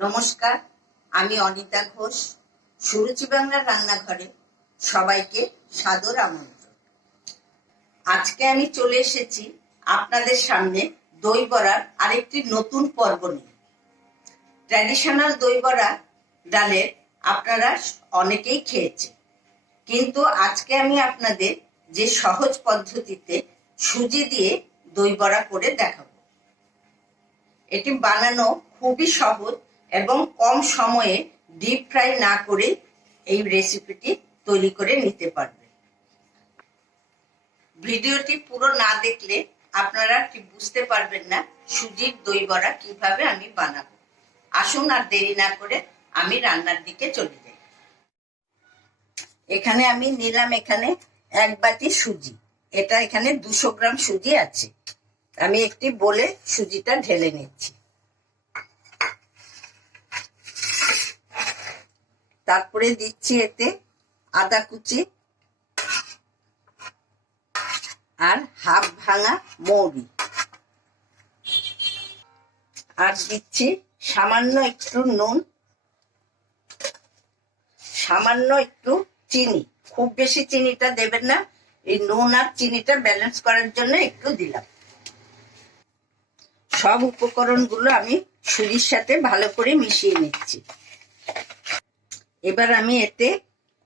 নমস্কার, আমি অনিতা ঘোষ। সুরুচি বাংলার রান্নাঘরে সবাইকে সাদর আমন্ত্রণ। আজকে আমি চলে এসেছি আপনাদের সামনে দই বড়ার আরেকটি নতুন পর্ব নিয়ে। ট্র্যাডিশনাল দই বড়া ডালের আপনারা অনেকেই খেয়েছে, কিন্তু আজকে আমি আপনাদের যে সহজ পদ্ধতিতে সুজি দিয়ে দই বড়া করে দেখাবো। এটি বানানো খুবই সহজ এবং কম সময়ে ডিপ ফ্রাই না করে এই রেসিপিটি তৈরি করে নিতে পারবে। ভিডিওটি পুরো না দেখলে আপনারা ঠিক বুঝতে পারবেন না সুজির দই বড়া কিভাবে আমি বানাবো। আসুন আর দেরি না করে আমি রান্নার দিকে চলে যাই। এখানে আমি নিলাম এক বাটি সুজি। এটা এখানে 200 গ্রাম সুজি আছে। আমি একটি বলে সুজিটা ঢেলে নিচ্ছি। তারপরে দিচ্ছি এতে আদা কুচি আর হাফ ভাঙা মৌরি, আর দিচ্ছি সামান্য একটু নুন, সামান্য একটু চিনি। খুব বেশি চিনিটা দেবেন না, এই নুন আর চিনিটা ব্যালেন্স করার জন্য একটু দিলাম। সব উপকরণগুলো আমি সুজির সাথে ভালো করে মিশিয়ে নিচ্ছি। এবার আমি এতে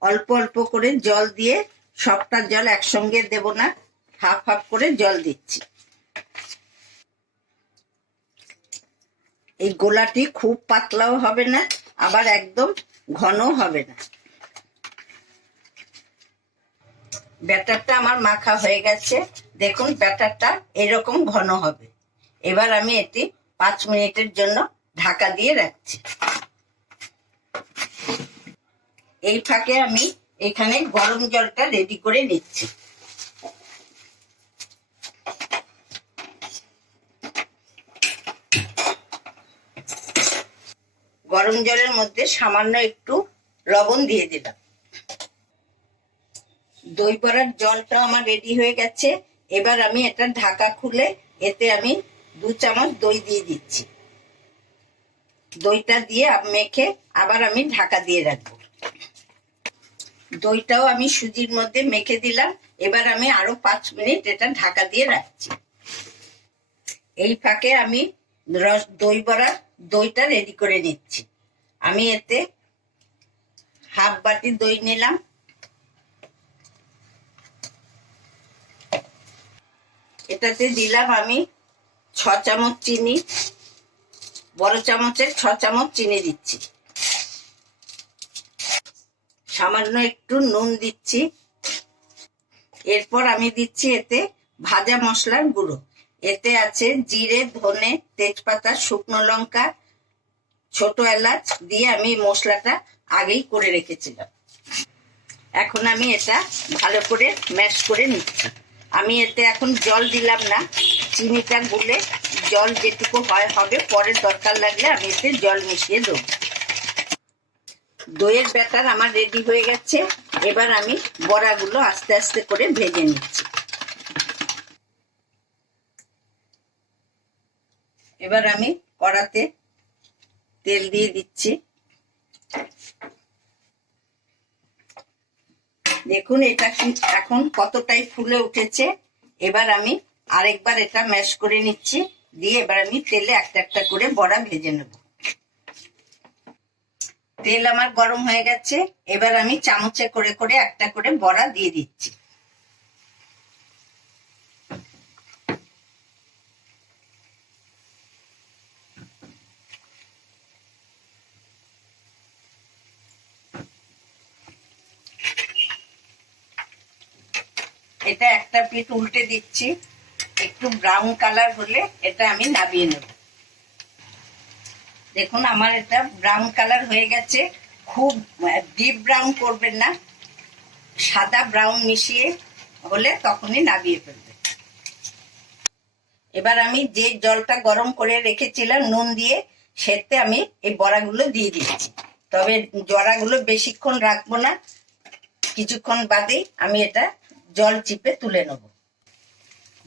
অল্প অল্প করে জল দিয়ে, সবটা জল একসঙ্গে দেব না, হাফ হাফ করে জল দিচ্ছি। এই গোলাটি খুব পাতলাও হবে না, আবার একদম ঘনও হবে না। ব্যাটারটা আমার মাখা হয়ে গেছে। দেখুন ব্যাটারটা এরকম ঘন হবে। এবার আমি এটি 5 মিনিটের জন্য ঢাকা দিয়ে রাখছি। এই ফাঁকে আমি এখানে গরম জলটা রেডি করে নিচ্ছি। গরম জলের মধ্যে সামান্য একটু লবণ দিয়ে দিলাম। দই বড়ার জলটা আমার রেডি হয়ে গেছে। এবার আমি এটা ঢাকা খুলে এতে আমি 2 চামচ দই দিয়ে দিচ্ছি। দইটা দিয়ে মেখে আবার আমি ঢাকা দিয়ে রাখবো। দইটাও আমি সুজির মধ্যে মেখে দিলাম। এবার আমি আরো 5 মিনিট এটা ঢাকা দিয়ে রাখছি। এই ফাঁকে আমি দই বড়ার দইটা রেডি করে নিচ্ছি। আমি এতে হাফ বাটি দই নিলাম। এটাতে দিলাম আমি 6 চামচ চিনি। বড় চামচের 6 চামচ চিনি দিচ্ছি। সামান্য একটু নুন দিচ্ছি। এরপর আমি দিচ্ছি এতে ভাজা মশলার গুঁড়ো। এতে আছে জিরে, ধনে, তেজপাতা, শুকনো লঙ্কা, ছোট এলাচ দিয়ে আমি মশলাটা আগেই করে রেখেছিলাম। এখন আমি এটা ভালো করে ম্যাশ করে নিচ্ছি। আমি এতে এখন জল দিলাম না, চিনিটা গুলে জল যেটুকু হবে পরে দরকার লাগলে আমি এতে জল মিশিয়ে দেবো। দইয়ের ব্যাটার আমার রেডি হয়ে গেছে। এবার আমি বড়াগুলো আস্তে আস্তে করে ভেজে নিচ্ছি। এবার আমি কড়াতে তেল দিয়ে দিচ্ছি। দেখুন এটা এখন কতটাই ফুলে উঠেছে। এবার আমি আরেকবার এটা ম্যাশ করে নিচ্ছি, দিয়ে এবার আমি তেলে একটা একটা করে বড়া ভেজে নেব। তেল আমার গরম হয়ে গেছে। এবার আমি চামচে করে করে একটা করে বড়া দিয়ে দিচ্ছি। এটা একটা পিঠ উল্টে দিচ্ছি। একটু ব্রাউন কালার হলে এটা আমি নামিয়ে নেব। দেখুন আমার এটা ব্রাউন কালার হয়ে গেছে। খুব ডিপ ব্রাউন করবেন না, সাদা ব্রাউন মিশিয়ে হলে তখনই নামিয়ে ফেলবে। এবার আমি যে জলটা গরম করে রেখেছিলাম নুন দিয়ে, সেতে আমি এই বড়াগুলো দিয়ে দিচ্ছি। তবে বড়াগুলো বেশিক্ষণ রাখবো না, কিছুক্ষণ বাদেই আমি এটা জল চিপে তুলে নেব।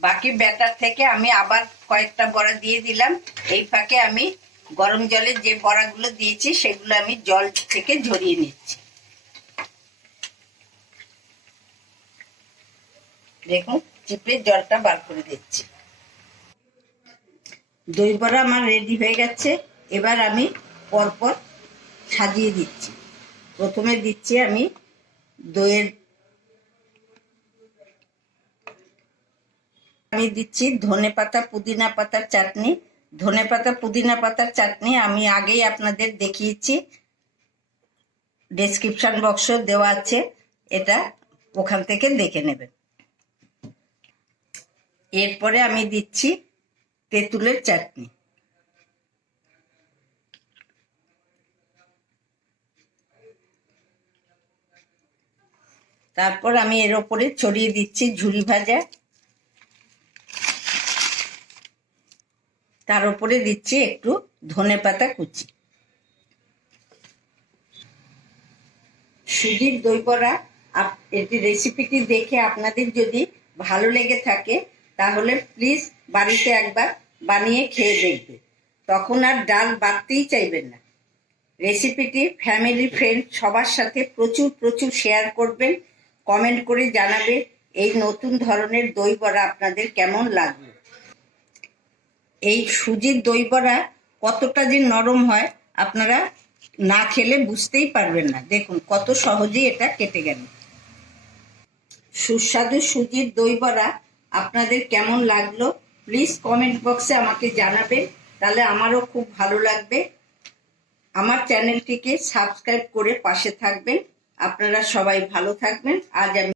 বাকি ব্যাটার থেকে আমি আবার কয়েকটা বড়া দিয়ে দিলাম। এই ফাঁকে আমি গরম জলে যে বড়াগুলো দিয়েছি সেগুলো আমি জল থেকে ঝরিয়ে নিচ্ছি। দেখুন চিপে জলটা বার করে দিচ্ছি। দই বড়া আমার রেডি হয়ে গেছে। এবার আমি পরপর সাজিয়ে দিচ্ছি। প্রথমে দিচ্ছি আমি দইয়ের, আমি দিচ্ছি ধনেপাতা পুদিনা পাতার চাটনি। ধনেপাতা পুদিনা পাতার চাটনি আমি আগেই আপনাদের দেখিয়েছি, ডেসক্রিপশন বক্স দেওয়া আছে, এটা ওখান থেকে দেখে নেবেন। এরপরে আমি দিচ্ছি তেঁতুলের চাটনি। তারপর আমি এর ওপরে ছড়িয়ে দিচ্ছি ঝুরি ভাজা। তার উপরে দিচ্ছি একটু ধনেপাতা কুচি। সুজির দই বড়া এটি রেসিপিটি দেখে আপনাদের যদি ভালো লেগে থাকে তাহলে প্লিজ বাড়িতে একবার বানিয়ে খেয়ে দেখবে, তখন আর ডাল বাড়তেই চাইবেন না। রেসিপিটি ফ্যামিলি ফ্রেন্ড সবার সাথে প্রচুর প্রচুর শেয়ার করবেন। কমেন্ট করে জানাবে এই নতুন ধরনের দই বড়া আপনাদের কেমন লাগলো। এই সুজির দই বড়া কতটা যে নরম হয় আপনারা না খেলে বুঝতেই পারবেন না। দেখুন কত সহজেই এটা কেটে গেল। সুস্বাদু সুজির দই বড়া আপনাদের কেমন লাগলো প্লিজ কমেন্ট বক্সে আমাকে জানাবেন, তাহলে আমারও খুব ভালো লাগবে। আমার চ্যানেলটিকে সাবস্ক্রাইব করে পাশে থাকবেন। আপনারা সবাই ভালো থাকবেন। আজ আমি